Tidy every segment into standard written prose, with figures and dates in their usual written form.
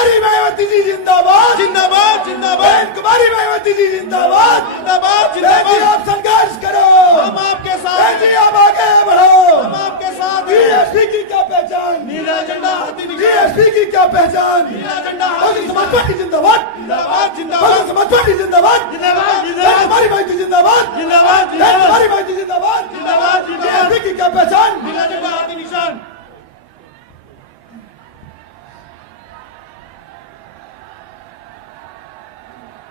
कुमारी मायावती जी जिंदाबाद जिंदाबाद जिंदाबाद। बहन कुमारी मायावती जी जिंदाबाद जिंदाबाद बहन जी जिंदाबाद। आप संघर्ष करो, हम आपके साथ बहन जी आप आगे हम बढ़ो। आपके साथ हैं। बीएसपी की क्या पहचान, नीला झंडा हाथी दिखाओ। बीएसपी की क्या पहचान, नीला झंडा हाथी बहुजन समाज पार्टी जिंदाबाद, जिंदाबाद बहुजन जिंदाबाद समाज पार्टी जिंदाबाद, जिंदाबाद बहन जिंदाबाद कुमारी मायावती जिंदाबाद, जिंदाबाद बहन जिंदाबाद। कुमारी मायावती जिंदाबाद, जिंदाबाद जिंदाबाद। बीएसपी की क्या पहचान, नीला झंडा हाथी निशान।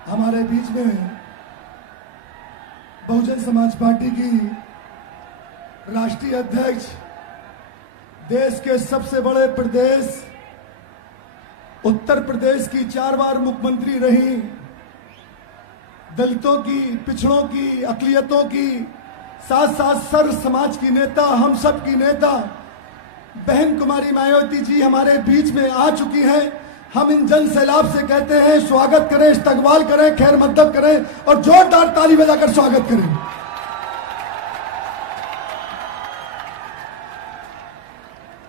हमारे बीच में बहुजन समाज पार्टी की राष्ट्रीय अध्यक्ष, देश के सबसे बड़े प्रदेश उत्तर प्रदेश की 4 बार मुख्यमंत्री रही, दलितों की, पिछड़ों की, अकलियतों की, साथ साथ सर्व समाज की नेता, हम सब की नेता बहन कुमारी मायावती जी हमारे बीच में आ चुकी हैं। हम इन जन सैलाब से कहते हैं स्वागत करें, इस्तकबाल करें, खैर मकदम करें और जोरदार ताली बजाकर स्वागत करें।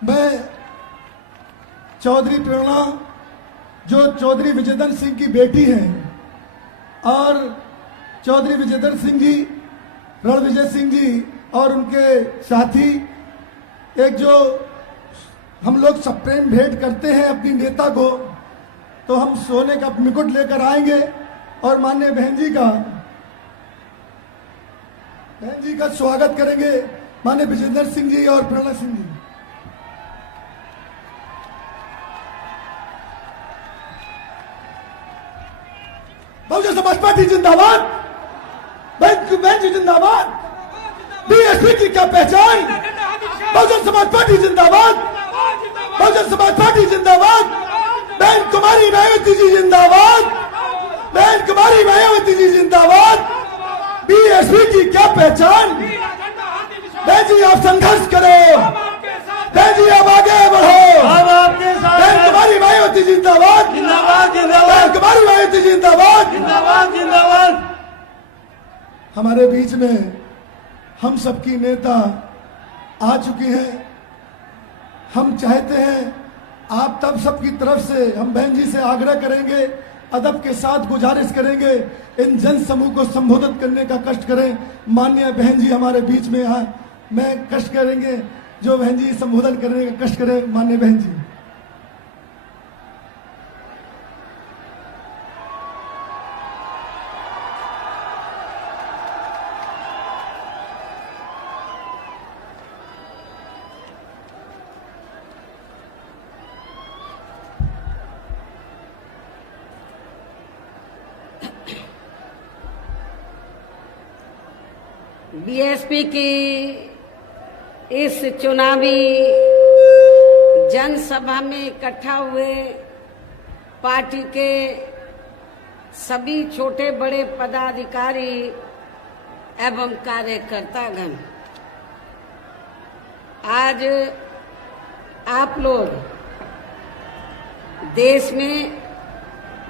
मैं चौधरी प्रेरणा, जो चौधरी विजयधर सिंह की बेटी हैं, और चौधरी विजयधर सिंह जी, रणविजय सिंह जी और उनके साथी, एक जो हम लोग सब प्रेम भेंट करते हैं अपनी नेता को, तो हम सोने का मुकुट लेकर आएंगे और माननीय बहन जी का स्वागत करेंगे, माननीय विजेंद्र सिंह जी और प्रेरणा सिंह जी। बहुजन समाज पार्टी जिंदाबाद, बहन जी जिंदाबाद, बीएसपी की क्या पहचान, बहुजन समाज पार्टी जिंदाबाद, बहुजन समाज पार्टी जिंदाबाद, बहन कुमारी मायावती जी जिंदाबाद, बहन कुमारी मायावती जी जिंदाबाद, बीएसपी की क्या पहचान। बहन जी आप संघर्ष करो, बहन जी आप आगे बढ़ो, हम आपके साथ बहन हैं। कुमारी मायावती जिंदाबाद, जिंदाबाद बहन जिंदाबाद कुमारी मायावती जिंदाबाद। जिंदाबाद जिंदाबाद। हमारे बीच में हम सबकी नेता आ चुकी हैं। हम चाहते हैं आप तब सबकी तरफ से हम बहन जी से आग्रह करेंगे, अदब के साथ गुजारिश करेंगे, इन जन समूह को संबोधित करने का कष्ट करें। माननीय बहन जी हमारे बीच में यहाँ मैं कष्ट करेंगे, जो बहन जी संबोधन करने का कष्ट करें। माननीय बहन जी, बीएसपी की इस चुनावी जनसभा में इकट्ठा हुए पार्टी के सभी छोटे बड़े पदाधिकारी एवं कार्यकर्तागण, आज आप लोग देश में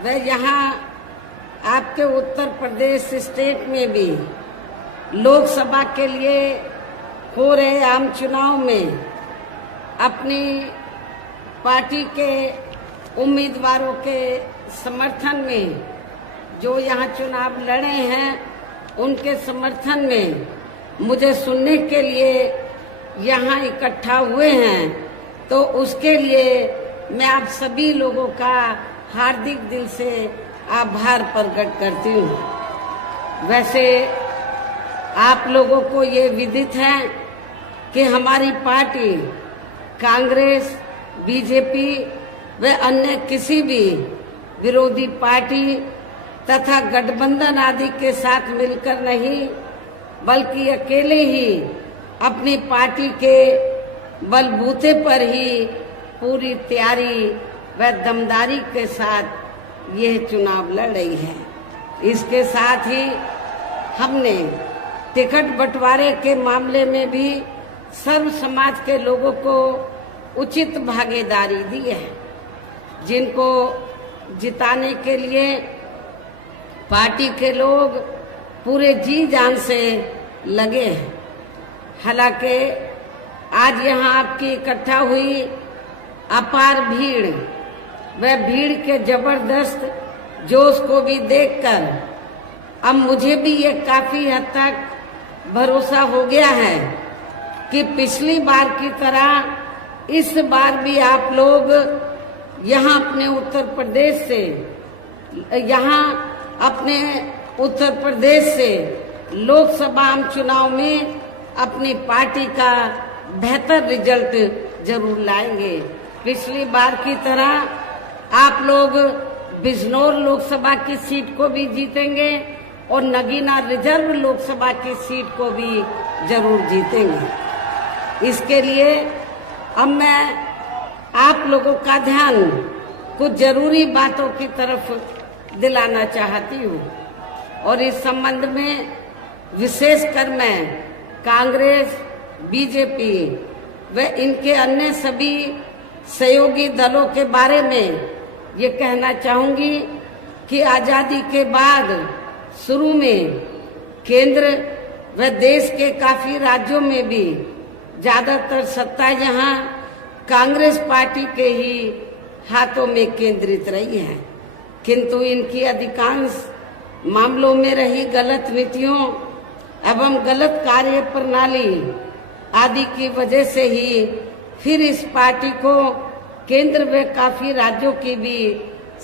व यहाँ आपके उत्तर प्रदेश स्टेट में भी लोकसभा के लिए हो रहे आम चुनाव में अपनी पार्टी के उम्मीदवारों के समर्थन में जो यहाँ चुनाव लड़े हैं, उनके समर्थन में मुझे सुनने के लिए यहाँ इकट्ठा हुए हैं, तो उसके लिए मैं आप सभी लोगों का हार्दिक दिल से आभार प्रकट करती हूँ। वैसे आप लोगों को ये विदित है कि हमारी पार्टी कांग्रेस, बीजेपी व अन्य किसी भी विरोधी पार्टी तथा गठबंधन आदि के साथ मिलकर नहीं, बल्कि अकेले ही अपनी पार्टी के बलबूते पर ही पूरी तैयारी व दमदारी के साथ यह चुनाव लड़ रही है। इसके साथ ही हमने टिकट बंटवारे के मामले में भी सर्व समाज के लोगों को उचित भागीदारी दी है, जिनको जिताने के लिए पार्टी के लोग पूरे जी जान से लगे हैं। हालांकि आज यहाँ आपकी इकट्ठा हुई अपार भीड़ व भीड़ के जबरदस्त जोश को भी देखकर अब मुझे भी ये काफी हद तक भरोसा हो गया है कि पिछली बार की तरह इस बार भी आप लोग यहाँ अपने उत्तर प्रदेश से लोकसभा चुनाव में अपनी पार्टी का बेहतर रिजल्ट जरूर लाएंगे। पिछली बार की तरह आप लोग बिजनौर लोकसभा की सीट को भी जीतेंगे और नगीना रिजर्व लोकसभा की सीट को भी जरूर जीतेंगे। इसके लिए अब मैं आप लोगों का ध्यान कुछ जरूरी बातों की तरफ दिलाना चाहती हूँ और इस संबंध में विशेषकर मैं कांग्रेस, बीजेपी व इनके अन्य सभी सहयोगी दलों के बारे में ये कहना चाहूंगी कि आजादी के बाद शुरू में केंद्र व देश के काफी राज्यों में भी ज्यादातर सत्ता यहाँ कांग्रेस पार्टी के ही हाथों में केंद्रित रही है, किंतु इनकी अधिकांश मामलों में रही गलत नीतियों एवं गलत कार्य प्रणाली आदि की वजह से ही फिर इस पार्टी को केंद्र व काफी राज्यों की भी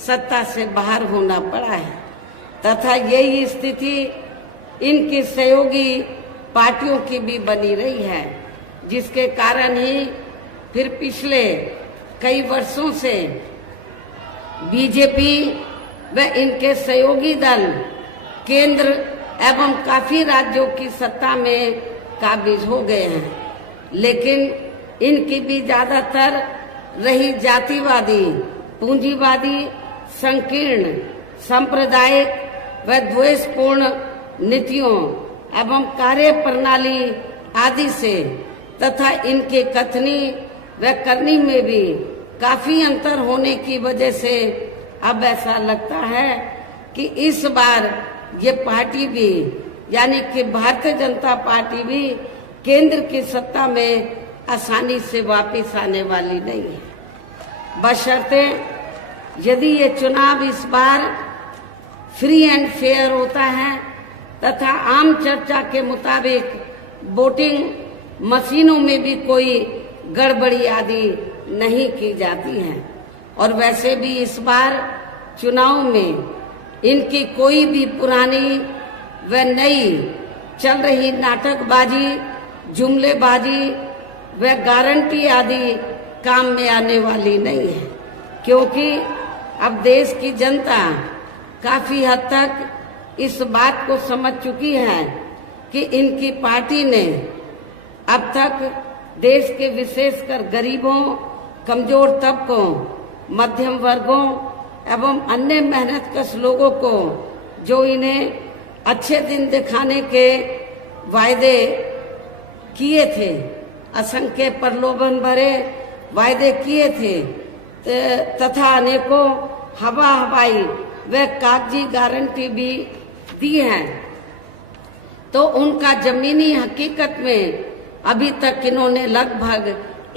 सत्ता से बाहर होना पड़ा है तथा यही स्थिति इनकी सहयोगी पार्टियों की भी बनी रही है, जिसके कारण ही फिर पिछले कई वर्षों से बीजेपी व इनके सहयोगी दल केंद्र एवं काफी राज्यों की सत्ता में काबिज हो गए हैं, लेकिन इनकी भी ज्यादातर रही जातिवादी, पूंजीवादी, संकीर्ण, सांप्रदायिक व द्वेषपूर्ण नीतियों एवं कार्य प्रणाली आदि से तथा इनके कथनी व करनी में भी काफी अंतर होने की वजह से अब ऐसा लगता है कि इस बार ये पार्टी भी यानी कि भारतीय जनता पार्टी भी केंद्र की सत्ता में आसानी से वापस आने वाली नहीं है, बशर्ते यदि ये चुनाव इस बार फ्री एंड फेयर होता है तथा आम चर्चा के मुताबिक वोटिंग मशीनों में भी कोई गड़बड़ी आदि नहीं की जाती है और वैसे भी इस बार चुनाव में इनकी कोई भी पुरानी व नई चल रही नाटकबाजी, जुमलेबाजी व गारंटी आदि काम में आने वाली नहीं है, क्योंकि अब देश की जनता काफी हद तक इस बात को समझ चुकी है कि इनकी पार्टी ने अब तक देश के विशेषकर गरीबों, कमजोर तबकों, मध्यम वर्गों एवं अन्य मेहनतकश लोगों को जो इन्हें अच्छे दिन दिखाने के वायदे किए थे, असंख्य प्रलोभन भरे वायदे किए थे तथा अनेकों हवाई व कागजी गारंटी भी दी है, तो उनका जमीनी हकीकत में अभी तक इन्होंने लगभग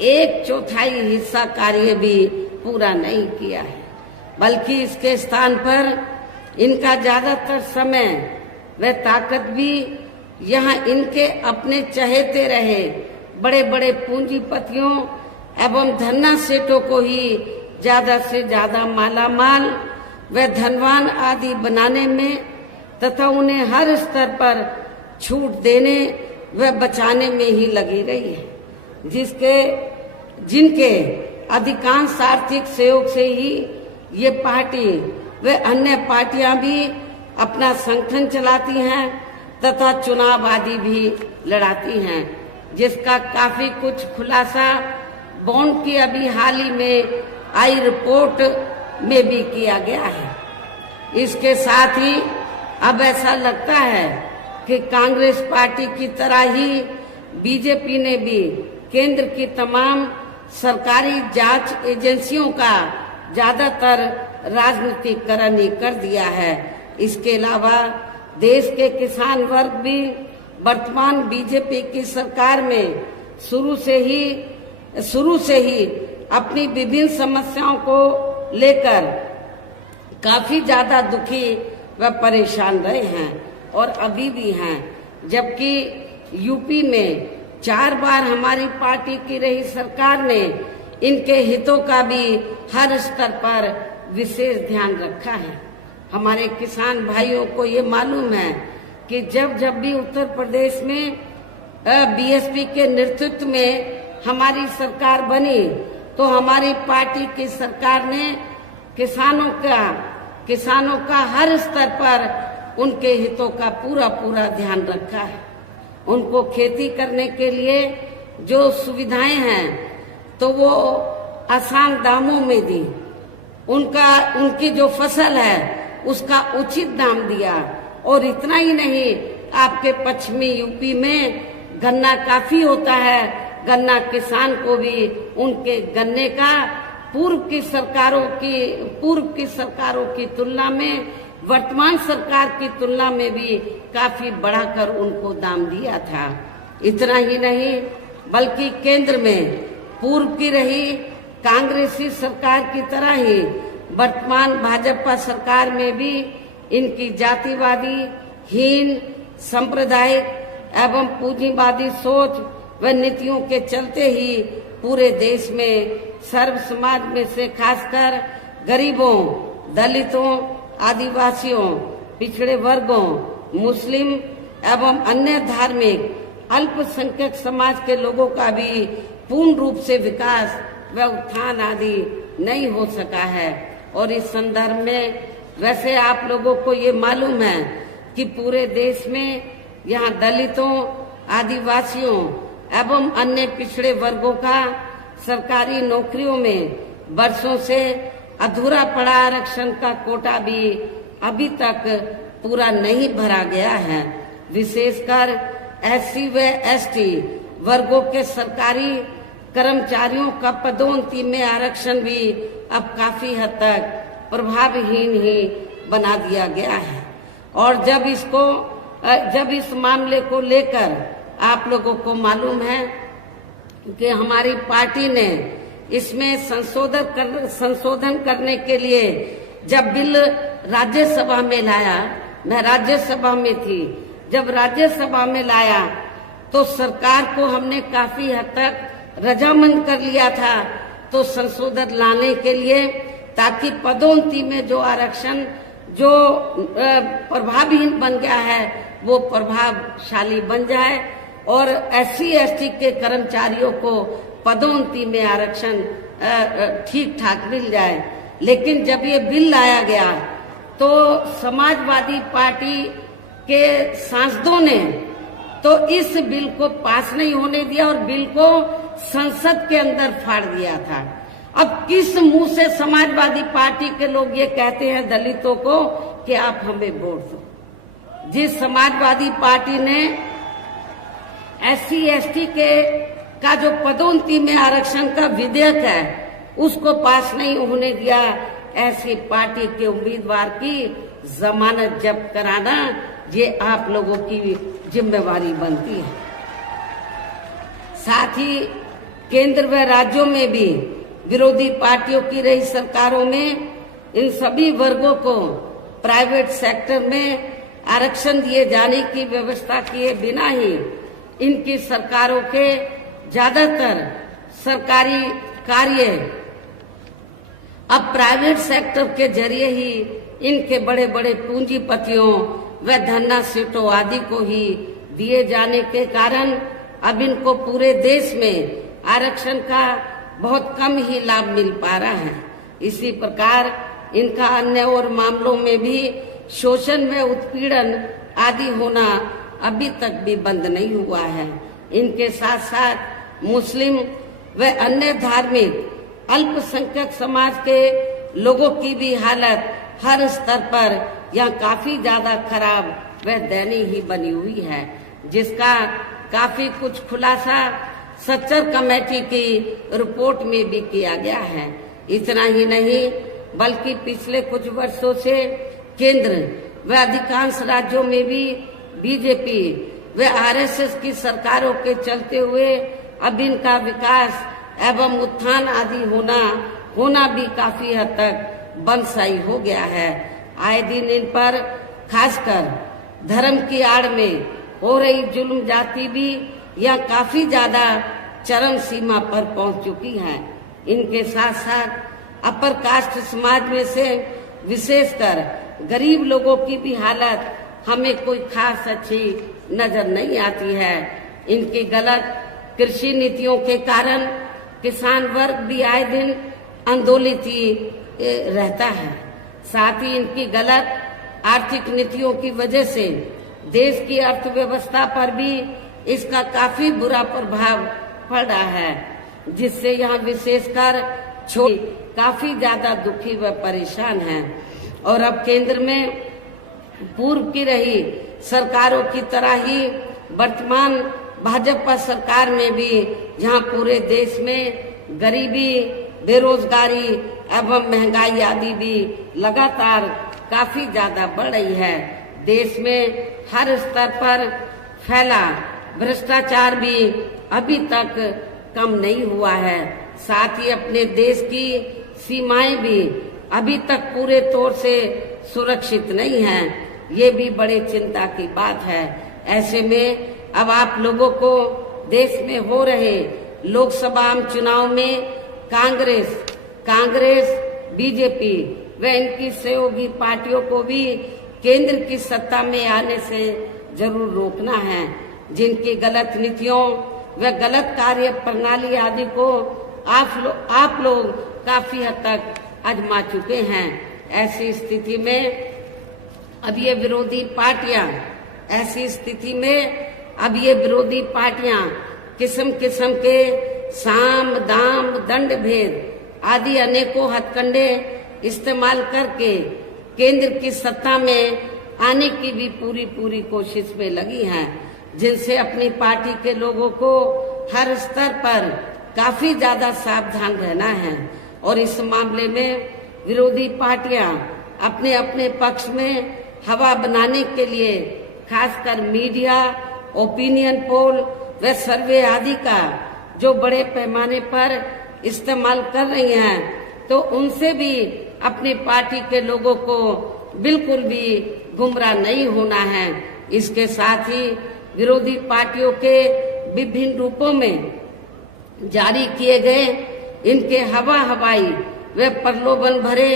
1/4 हिस्सा कार्य भी पूरा नहीं किया है, बल्कि इसके स्थान पर इनका ज्यादातर समय व ताकत भी यहाँ इनके अपने चहेते रहे बड़े बड़े पूंजीपतियों एवं धन्ना सेठों को ही ज्यादा से ज्यादा मालामाल व धनवान आदि बनाने में तथा उन्हें हर स्तर पर छूट देने व बचाने में ही लगी रही है, जिनके अधिकांश आर्थिक सहयोग से ही ये पार्टी व अन्य पार्टियां भी अपना संगठन चलाती हैं तथा चुनाव आदि भी लड़ाती हैं, जिसका काफी कुछ खुलासा बॉन्ड की अभी हाल ही में आई रिपोर्ट में भी किया गया है। इसके साथ ही अब ऐसा लगता है कि कांग्रेस पार्टी की तरह ही बीजेपी ने भी केंद्र की तमाम सरकारी जांच एजेंसियों का ज्यादातर राजनीतिकरण ही कर दिया है। इसके अलावा देश के किसान वर्ग भी वर्तमान बीजेपी की सरकार में शुरू से ही अपनी विभिन्न समस्याओं को लेकर काफी ज्यादा दुखी व परेशान रहे हैं और अभी भी हैं। जबकि यूपी में 4 बार हमारी पार्टी की रही सरकार ने इनके हितों का भी हर स्तर पर विशेष ध्यान रखा है। हमारे किसान भाइयों को ये मालूम है कि जब भी उत्तर प्रदेश में बीएसपी के नेतृत्व में हमारी सरकार बनी तो हमारी पार्टी की सरकार ने किसानों का हर स्तर पर उनके हितों का पूरा ध्यान रखा है। उनको खेती करने के लिए जो सुविधाएं हैं तो वो आसान दामों में दी, उनकी जो फसल है उसका उचित दाम दिया। और इतना ही नहीं, आपके पश्चिमी यूपी में गन्ना काफी होता है, गन्ना किसान को भी उनके गन्ने का पूर्व की सरकारों की तुलना में, वर्तमान सरकार की तुलना में भी काफी बढ़ाकर उनको दाम दिया था। इतना ही नहीं, बल्कि केंद्र में पूर्व की रही कांग्रेसी सरकार की तरह ही वर्तमान भाजपा सरकार में भी इनकी जातिवादी, हीन, सांप्रदायिक एवं पूंजीवादी सोच व नीतियों के चलते ही पूरे देश में सर्व समाज में से खासकर गरीबों, दलितों, आदिवासियों, पिछड़े वर्गों, मुस्लिम एवं अन्य धार्मिक अल्पसंख्यक समाज के लोगों का भी पूर्ण रूप से विकास व उत्थान आदि नहीं हो सका है। और इस संदर्भ में वैसे आप लोगों को ये मालूम है कि पूरे देश में यहाँ दलितों, आदिवासियों एवं अन्य पिछड़े वर्गों का सरकारी नौकरियों में वर्षों से अधूरा पड़ा आरक्षण का कोटा भी अभी तक पूरा नहीं भरा गया है। विशेषकर एससी व एसटी वर्गों के सरकारी कर्मचारियों का पदोन्नति में आरक्षण भी अब काफी हद तक प्रभावहीन ही बना दिया गया है। और जब इस मामले को लेकर आप लोगों को मालूम है कि हमारी पार्टी ने इसमें संशोधन करने के लिए जब बिल राज्यसभा में लाया, मैं राज्यसभा में थी, जब राज्यसभा में लाया तो सरकार को हमने काफी हद तक रजामंद कर लिया था तो संशोधन लाने के लिए, ताकि पदोन्नति में जो आरक्षण जो प्रभावहीन बन गया है वो प्रभावशाली बन जाए और एससी एसटी के कर्मचारियों को पदोन्नति में आरक्षण ठीक ठाक मिल जाए। लेकिन जब ये बिल लाया गया तो समाजवादी पार्टी के सांसदों ने तो इस बिल को पास नहीं होने दिया और बिल को संसद के अंदर फाड़ दिया था। अब किस मुंह से समाजवादी पार्टी के लोग ये कहते हैं दलितों को कि आप हमें वोट दो, जिस समाजवादी पार्टी ने एससी एसटी का जो पदोन्नति में आरक्षण का विधेयक है उसको पास नहीं होने दिया, ऐसी पार्टी के उम्मीदवार की जमानत जब्त कराना ये आप लोगों की जिम्मेवारी बनती है। साथ ही केंद्र व राज्यों में भी विरोधी पार्टियों की रही सरकारों में इन सभी वर्गों को प्राइवेट सेक्टर में आरक्षण दिए जाने की व्यवस्था किए बिना ही इनकी सरकारों के ज्यादातर सरकारी कार्य अब प्राइवेट सेक्टर के जरिए ही इनके बड़े बड़े पूंजीपतियों व धन्ना सीटों आदि को ही दिए जाने के कारण अब इनको पूरे देश में आरक्षण का बहुत कम ही लाभ मिल पा रहा है। इसी प्रकार इनका अन्य और मामलों में भी शोषण व उत्पीड़न आदि होना अभी तक भी बंद नहीं हुआ है। इनके साथ साथ मुस्लिम व अन्य धार्मिक अल्पसंख्यक समाज के लोगों की भी हालत हर स्तर पर यहाँ काफी ज्यादा खराब व दयनीय ही बनी हुई है, जिसका काफी कुछ खुलासा सच्चर कमेटी की रिपोर्ट में भी किया गया है। इतना ही नहीं बल्कि पिछले कुछ वर्षों से केंद्र व अधिकांश राज्यों में भी बीजेपी व आरएसएस की सरकारों के चलते हुए अब इनका विकास एवं उत्थान आदि होना होना भी काफी हद तक बंदशाही हो गया है। आए दिन इन पर खासकर धर्म की आड़ में हो रही जुल्म जाति भी यह काफी ज्यादा चरम सीमा पर पहुंच चुकी है। इनके साथ साथ अपर कास्ट समाज में से विशेषकर गरीब लोगों की भी हालत हमें कोई खास अच्छी नजर नहीं आती है। इनकी गलत कृषि नीतियों के कारण किसान वर्ग भी आए दिन आंदोलित ही रहता है। साथ ही इनकी गलत आर्थिक नीतियों की वजह से देश की अर्थव्यवस्था पर भी इसका काफी बुरा प्रभाव पड़ रहा है, जिससे यहाँ विशेषकर छोटे काफी ज्यादा दुखी व परेशान हैं। और अब केंद्र में पूर्व की रही सरकारों की तरह ही वर्तमान भाजपा सरकार में भी जहां पूरे देश में गरीबी, बेरोजगारी एवं महंगाई आदि भी लगातार काफी ज्यादा बढ़ रही है। देश में हर स्तर पर फैला भ्रष्टाचार भी अभी तक कम नहीं हुआ है। साथ ही अपने देश की सीमाएं भी अभी तक पूरे तौर से सुरक्षित नहीं हैं। ये भी बड़े चिंता की बात है। ऐसे में अब आप लोगों को देश में हो रहे लोकसभा आम चुनाव में कांग्रेस, बीजेपी व इनकी सहयोगी पार्टियों को भी केंद्र की सत्ता में आने से जरूर रोकना है। जिनकी गलत नीतियों व गलत कार्य प्रणाली आदि को आप लोग काफी हद तक आजमा चुके हैं। ऐसी स्थिति में अब ये विरोधी पार्टियां किस्म किस्म के साम, दाम, दंड भेद आदि अनेकों हथकंडे इस्तेमाल करके केंद्र की सत्ता में आने की भी पूरी कोशिश में लगी हैं, जिनसे अपनी पार्टी के लोगों को हर स्तर पर काफी ज्यादा सावधान रहना है। और इस मामले में विरोधी पार्टियां अपने अपने पक्ष में हवा बनाने के लिए खासकर मीडिया, ओपिनियन पोल व सर्वे आदि का जो बड़े पैमाने पर इस्तेमाल कर रही हैं, तो उनसे भी अपनी पार्टी के लोगों को बिल्कुल भी गुमराह नहीं होना है। इसके साथ ही विरोधी पार्टियों के विभिन्न रूपों में जारी किए गए इनके हवाई व प्रलोभन भरे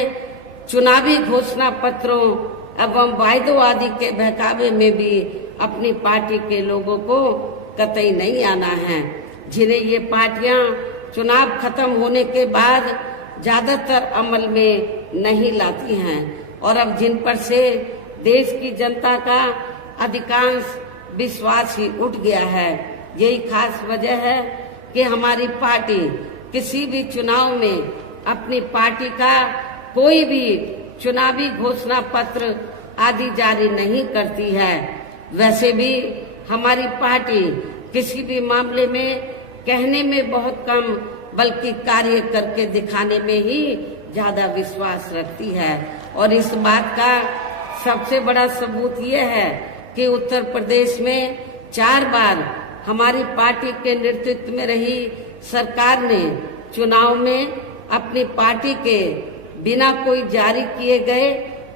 चुनावी घोषणा पत्रों एवं वायदों आदि के बहकावे में भी अपनी पार्टी के लोगों को कतई नहीं आना है, जिन्हें ये पार्टियां चुनाव खत्म होने के बाद ज्यादातर अमल में नहीं लाती हैं। और अब जिन पर से देश की जनता का अधिकांश विश्वास ही उठ गया है। यही खास वजह है कि हमारी पार्टी किसी भी चुनाव में अपनी पार्टी का कोई भी चुनावी घोषणा पत्र आदि जारी नहीं करती है। वैसे भी हमारी पार्टी किसी भी मामले में कहने में बहुत कम बल्कि कार्य करके दिखाने में ही ज्यादा विश्वास रखती है। और इस बात का सबसे बड़ा सबूत ये है कि उत्तर प्रदेश में 4 बार हमारी पार्टी के नेतृत्व में रही सरकार ने चुनाव में अपनी पार्टी के बिना कोई जारी किए गए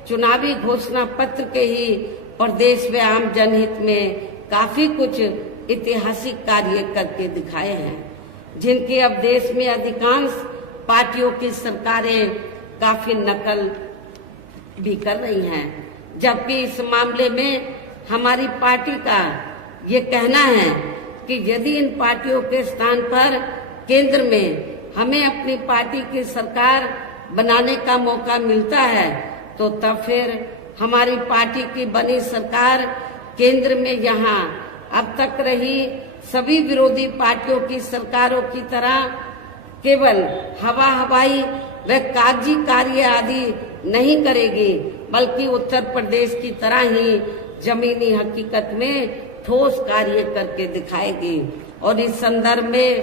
चुनावी घोषणा पत्र के ही प्रदेश व आम जनहित में काफी कुछ ऐतिहासिक कार्य करके दिखाए हैं, जिनकी अब देश में अधिकांश पार्टियों की सरकारें काफी नकल भी कर रही हैं। जबकि इस मामले में हमारी पार्टी का ये कहना है कि यदि इन पार्टियों के स्थान पर केंद्र में हमें अपनी पार्टी की सरकार बनाने का मौका मिलता है, तो तब फिर हमारी पार्टी की बनी सरकार केंद्र में यहाँ अब तक रही सभी विरोधी पार्टियों की सरकारों की तरह केवल हवाई व कागजी कार्य आदि नहीं करेगी, बल्कि उत्तर प्रदेश की तरह ही जमीनी हकीकत में ठोस कार्य करके दिखाएगी। और इस संदर्भ में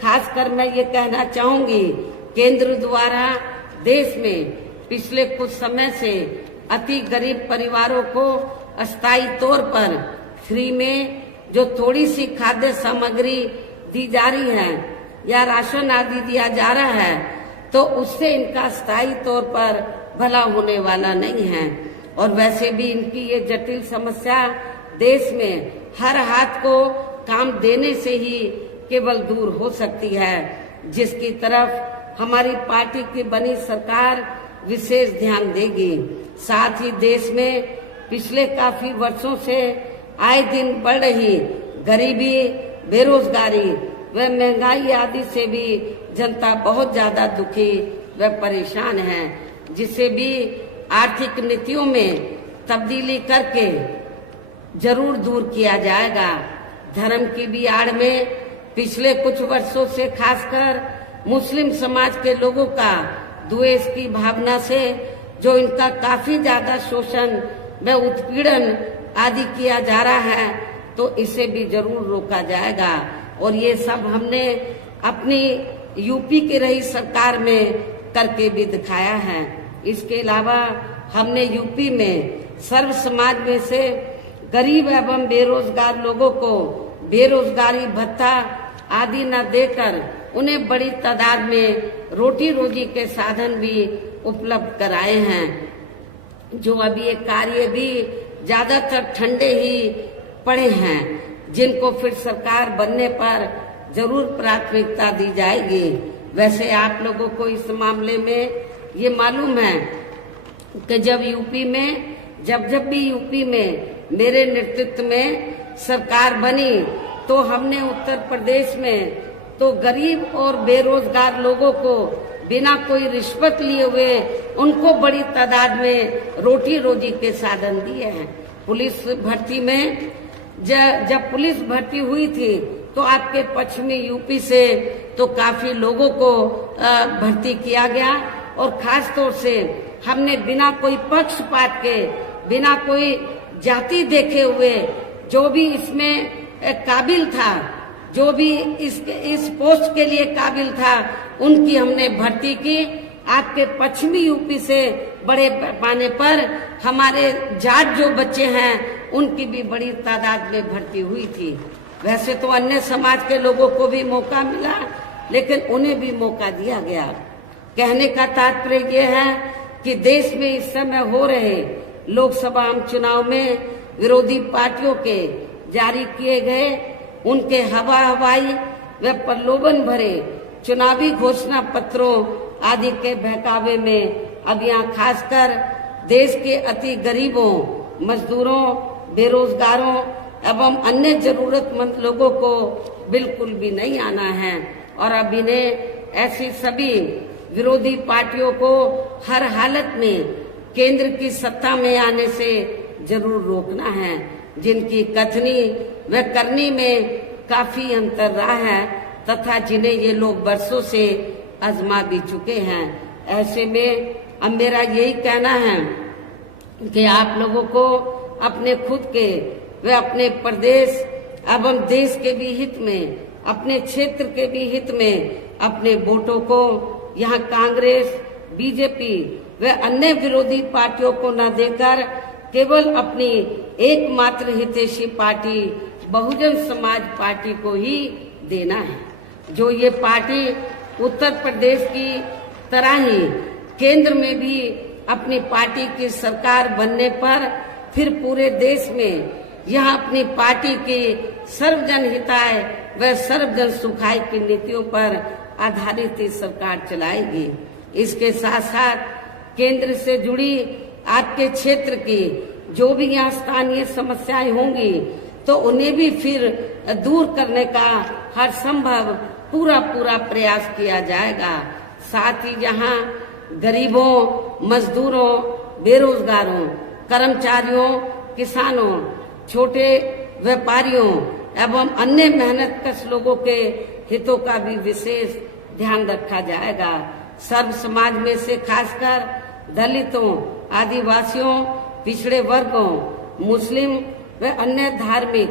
खासकर मैं ये कहना चाहूंगी, केंद्र द्वारा देश में पिछले कुछ समय से अति गरीब परिवारों को अस्थायी तौर पर फ्री में जो थोड़ी सी खाद्य सामग्री दी जा रही है या राशन आदि दिया जा रहा है, तो उससे इनका स्थायी तौर पर भला होने वाला नहीं है। और वैसे भी इनकी ये जटिल समस्या देश में हर हाथ को काम देने से ही केवल दूर हो सकती है, जिसकी तरफ हमारी पार्टी की बनी सरकार विशेष ध्यान देगी। साथ ही देश में पिछले काफी वर्षों से आए दिन बढ़ रही गरीबी, बेरोजगारी व महंगाई आदि से भी जनता बहुत ज्यादा दुखी व परेशान है, जिसे भी आर्थिक नीतियों में तब्दीली करके जरूर दूर किया जाएगा। धर्म की भी आड़ में पिछले कुछ वर्षों से खासकर मुस्लिम समाज के लोगों का द्वेष की भावना से जो इनका काफी ज्यादा शोषण व उत्पीड़न आदि किया जा रहा है, तो इसे भी जरूर रोका जाएगा। और ये सब हमने अपनी यूपी की रही सरकार में करके भी दिखाया है। इसके अलावा हमने यूपी में सर्व समाज में से गरीब एवं बेरोजगार लोगों को बेरोजगारी भत्ता आदि न देकर उन्हें बड़ी तादाद में रोटी रोजी के साधन भी उपलब्ध कराए हैं। जो अभी ये कार्य भी ज्यादातर ठंडे ही पड़े हैं, जिनको फिर सरकार बनने पर जरूर प्राथमिकता दी जाएगी। वैसे आप लोगों को इस मामले में ये मालूम है कि जब भी यूपी में मेरे नेतृत्व में सरकार बनी, तो हमने उत्तर प्रदेश में तो गरीब और बेरोजगार लोगों को बिना कोई रिश्वत लिए हुए उनको बड़ी तादाद में रोटी रोजी के साधन दिए हैं। पुलिस भर्ती में जब पुलिस भर्ती हुई थी, तो आपके पश्चिमी यूपी से तो काफी लोगों को भर्ती किया गया, और खास तौर से हमने बिना कोई पक्षपात के, बिना कोई जाति देखे हुए जो भी इसमें काबिल था, जो भी इस पोस्ट के लिए काबिल था, उनकी हमने भर्ती की। आपके पश्चिमी यूपी से बड़े पैमाने पर हमारे जाट जो बच्चे हैं, उनकी भी बड़ी तादाद में भर्ती हुई थी। वैसे तो अन्य समाज के लोगों को भी मौका मिला, लेकिन उन्हें भी मौका दिया गया। कहने का तात्पर्य यह है कि देश में इस समय हो रहे लोकसभा आम चुनाव में विरोधी पार्टियों के जारी किए गए उनके हवाई व प्रलोभन भरे चुनावी घोषणा पत्रों आदि के बहकावे में अब यहाँ खासकर देश के अति गरीबों, मजदूरों, बेरोजगारों एवं अन्य जरूरतमंद लोगों को बिल्कुल भी नहीं आना है। और अब इन्हें ऐसी सभी विरोधी पार्टियों को हर हालत में केंद्र की सत्ता में आने से जरूर रोकना है, जिनकी कथनी व करनी में काफी अंतर रहा है तथा जिन्हें ये लोग बरसों से आजमा भी चुके हैं। ऐसे में अब मेरा यही कहना है कि आप लोगों को अपने खुद के व अपने प्रदेश एवं देश के भी हित में, अपने क्षेत्र के भी हित में अपने वोटों को यहाँ कांग्रेस, बीजेपी व अन्य विरोधी पार्टियों को न देकर केवल अपनी एकमात्र हितैषी पार्टी बहुजन समाज पार्टी को ही देना है। जो ये पार्टी उत्तर प्रदेश की तरह ही केंद्र में भी अपनी पार्टी की सरकार बनने पर फिर पूरे देश में यह अपनी पार्टी की सर्वजन हिताय व सर्वजन सुखाय की नीतियों पर आधारित ही सरकार चलाएगी। इसके साथ साथ केंद्र से जुड़ी आपके क्षेत्र की जो भी यहाँ स्थानीय समस्याएं होंगी, तो उन्हें भी फिर दूर करने का हर संभव पूरा प्रयास किया जाएगा। साथ ही यहाँ गरीबों, मजदूरों, बेरोजगारों, कर्मचारियों, किसानों, छोटे व्यापारियों एवं अन्य मेहनतकश लोगों के हितों का भी विशेष ध्यान रखा जाएगा। सर्व समाज में से खासकर दलितों, आदिवासियों, पिछड़े वर्गों, मुस्लिम व अन्य धार्मिक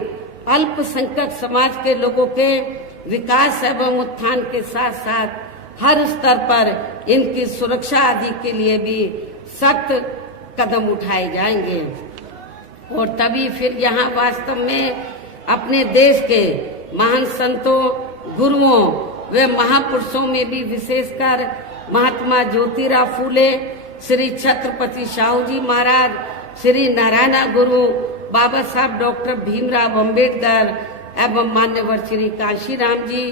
अल्पसंख्यक समाज के लोगों के विकास एवं उत्थान के साथ साथ हर स्तर पर इनकी सुरक्षा आदि के लिए भी सख्त कदम उठाए जाएंगे। और तभी फिर यहाँ वास्तव में अपने देश के महान संतों, गुरुओं व महापुरुषों में भी विशेषकर महात्मा ज्योतिराव फूले, श्री छत्रपति शाहू जी महाराज, श्री नारायण गुरु, बाबा साहब डॉक्टर भीमराव अंबेडकर एवं मान्यवर श्री कांशीराम जी,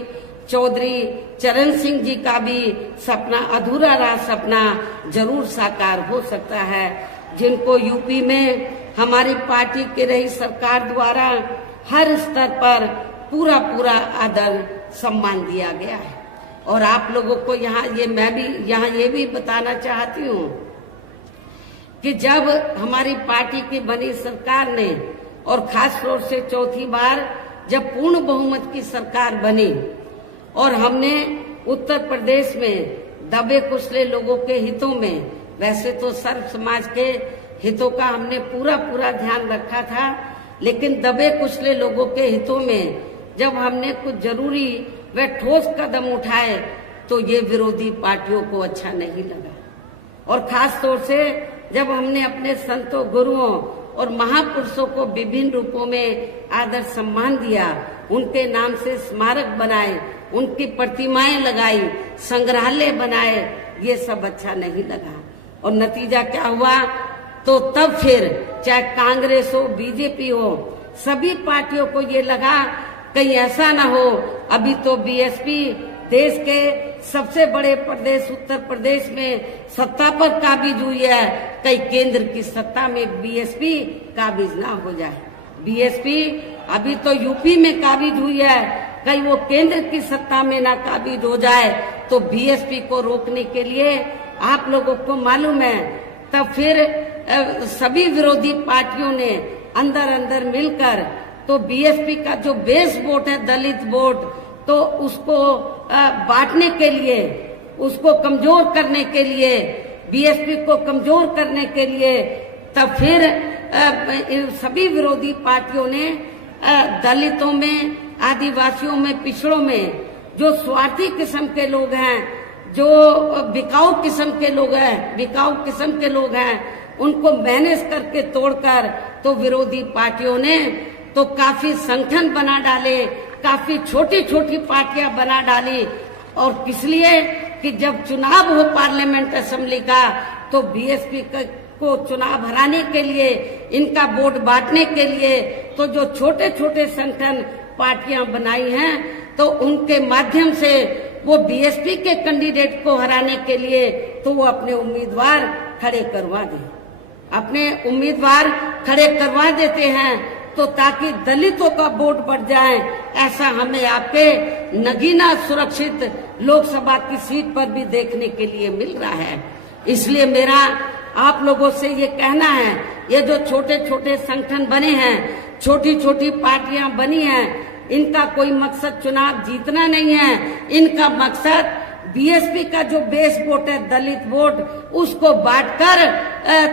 चौधरी चरण सिंह जी का भी सपना, अधूरा रहा सपना, जरूर साकार हो सकता है, जिनको यूपी में हमारी पार्टी की रही सरकार द्वारा हर स्तर पर पूरा पूरा आदर सम्मान दिया गया है। और आप लोगों को मैं भी यहाँ ये भी बताना चाहती हूँ कि जब हमारी पार्टी की बनी सरकार ने, और खास तौर से चौथी बार जब पूर्ण बहुमत की सरकार बनी और हमने उत्तर प्रदेश में दबे कुचले लोगों के हितों में, वैसे तो सर्व समाज के हितों का हमने पूरा पूरा ध्यान रखा था, लेकिन दबे कुचले लोगों के हितों में जब हमने कुछ जरूरी व ठोस कदम उठाए तो ये विरोधी पार्टियों को अच्छा नहीं लगा। और खास तौर से जब हमने अपने संतों, गुरुओं और महापुरुषों को विभिन्न रूपों में आदर सम्मान दिया, उनके नाम से स्मारक बनाए, उनकी प्रतिमाएं लगाई, संग्रहालय बनाए, ये सब अच्छा नहीं लगा। और नतीजा क्या हुआ? तो तब फिर चाहे कांग्रेस हो, बीजेपी हो, सभी पार्टियों को ये लगा कहीं ऐसा ना हो, अभी तो बीएसपी देश के सबसे बड़े प्रदेश उत्तर प्रदेश में सत्ता पर काबिज हुई है, कहीं केंद्र की सत्ता में बीएसपी काबिज ना हो जाए। बीएसपी अभी तो यूपी में काबिज हुई है, कहीं वो केंद्र की सत्ता में ना काबिज हो जाए। तो बीएसपी को रोकने के लिए आप लोगों को मालूम है, तब फिर सभी विरोधी पार्टियों ने अंदर अंदर मिलकर तो बीएसपी का जो बेस वोट है, दलित वोट, तो उसको बांटने के लिए, उसको कमजोर करने के लिए, बीएसपी को कमजोर करने के लिए, तब फिर सभी विरोधी पार्टियों ने दलितों में, आदिवासियों में, पिछड़ों में जो स्वार्थी किस्म के लोग हैं, जो बिकाऊ किस्म के लोग हैं, उनको मैनेज करके तोड़कर तो विरोधी पार्टियों ने तो काफी संगठन बना डाले, काफी छोटी छोटी पार्टियां बना डाली। और किस लिए कि जब चुनाव हो पार्लियामेंट असेंबली का, तो बीएसपी को चुनाव हराने के लिए, इनका वोट बांटने के लिए, तो जो छोटे छोटे संगठन पार्टियां बनाई हैं, तो उनके माध्यम से वो बीएसपी के कैंडिडेट को हराने के लिए तो वो अपने उम्मीदवार खड़े करवा देते हैं, तो ताकि दलितों का वोट बढ़ जाए। ऐसा हमें आपके नगीना सुरक्षित लोकसभा की सीट पर भी देखने के लिए मिल रहा है। इसलिए मेरा आप लोगों से ये कहना है, ये जो छोटे छोटे संगठन बने हैं, छोटी छोटी पार्टियां बनी हैं, इनका कोई मकसद चुनाव जीतना नहीं है। इनका मकसद बीएसपी का जो बेस वोट है, दलित वोट, उसको बांटकर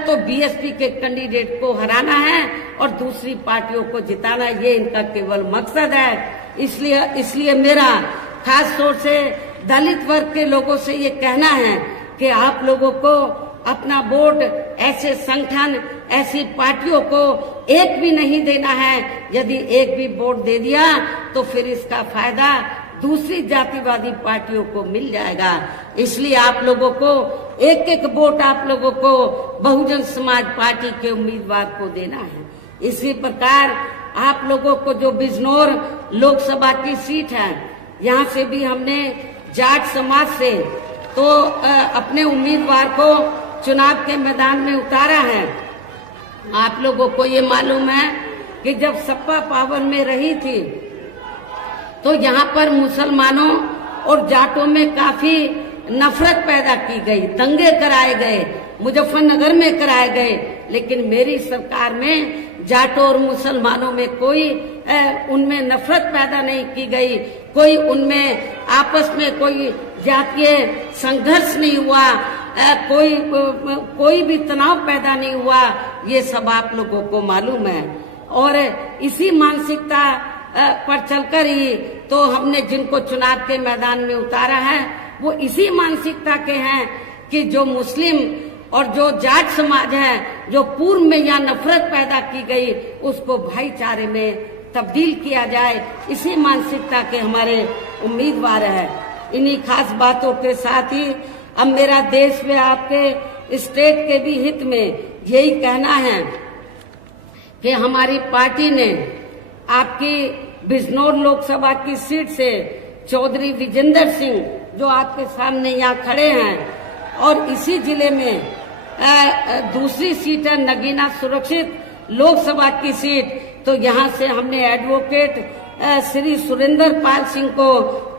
तो बीएसपी के कैंडिडेट को हराना है और दूसरी पार्टियों को जिताना, ये इनका केवल मकसद है। इसलिए मेरा खास तौर से दलित वर्ग के लोगों से ये कहना है कि आप लोगों को अपना वोट ऐसे संगठन, ऐसी पार्टियों को एक भी नहीं देना है। यदि एक भी वोट दे दिया तो फिर इसका फायदा दूसरी जातिवादी पार्टियों को मिल जाएगा। इसलिए आप लोगों को एक एक वोट आप लोगों को बहुजन समाज पार्टी के उम्मीदवार को देना है। इसी प्रकार आप लोगों को जो बिजनौर लोकसभा की सीट है, यहाँ से भी हमने जाट समाज से तो अपने उम्मीदवार को चुनाव के मैदान में उतारा है। आप लोगों को ये मालूम है कि जब सपा पावर में रही थी तो यहाँ पर मुसलमानों और जाटों में काफी नफरत पैदा की गई, दंगे कराए गए, मुजफ्फरनगर में कराए गए। लेकिन मेरी सरकार में जाटों और मुसलमानों में कोई उनमें नफरत पैदा नहीं की गई, कोई उनमें आपस में कोई जातीय संघर्ष नहीं हुआ, कोई भी तनाव पैदा नहीं हुआ। ये सब आप लोगों को मालूम है। और इसी मानसिकता पर चलकर ही तो हमने जिनको चुनाव के मैदान में उतारा है, वो इसी मानसिकता के हैं कि जो मुस्लिम और जो जाट समाज है, जो पूर्व में यहाँ नफरत पैदा की गई, उसको भाईचारे में तब्दील किया जाए। इसी मानसिकता के हमारे उम्मीदवार है। इन्हीं खास बातों के साथ ही अब मेरा देश में आपके स्टेट के भी हित में यही कहना है कि हमारी पार्टी ने आपकी बिजनौर लोकसभा की सीट से चौधरी विजेंद्र सिंह, जो आपके सामने यहाँ खड़े हैं, और इसी जिले में दूसरी सीट है नगीना सुरक्षित लोकसभा की सीट, तो यहाँ से हमने एडवोकेट श्री सुरेंद्र पाल सिंह को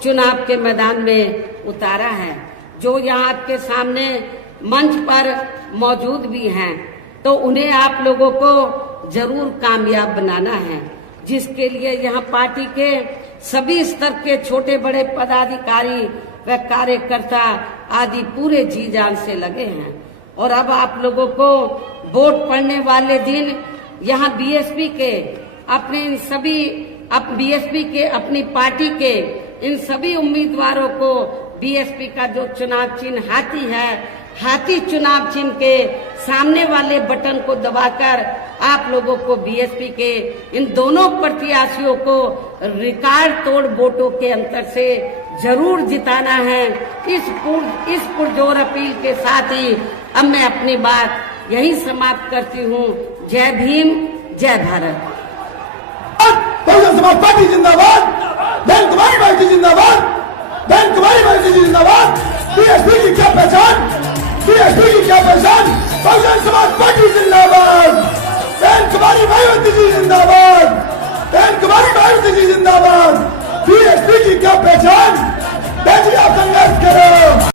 चुनाव के मैदान में उतारा है, जो यहाँ आपके सामने मंच पर मौजूद भी हैं। तो उन्हें आप लोगों को जरूर कामयाब बनाना है, जिसके लिए यहाँ पार्टी के सभी स्तर के छोटे बड़े पदाधिकारी व कार्यकर्ता आदि पूरे जी जान से लगे हैं। और अब आप लोगों को वोट पड़ने वाले दिन यहाँ बीएसपी के अपने इन सभी बीएसपी के अपनी पार्टी के इन सभी उम्मीदवारों को बीएसपी का जो चुनाव चिन्ह हाथी है, हाथी चुनाव चिन्ह के सामने वाले बटन को दबाकर आप लोगों को बीएसपी के इन दोनों प्रत्याशियों को रिकॉर्ड तोड़ वोटों के अंतर से जरूर जिताना है। इस पुरजोर अपील के साथ ही अब मैं अपनी बात यही समाप्त करती हूँ। जय भीम, जय भारत। बहुजन समाज पार्टी जिंदाबाद, बहन कुमारी पार्टी जिंदाबाद, बहन कुमारी पार्टी जिंदाबाद। बीएसपी की क्या पहचान, बीएसपी की क्या पहचान, बहुजन समाज पार्टी जिंदाबाद, बहन कुमारी मायावती जी जिंदाबाद, बहन कुमारी मायावती जी जिंदाबाद। बीएसपी की क्या पहचान, बेटी आप संघर्ष करो।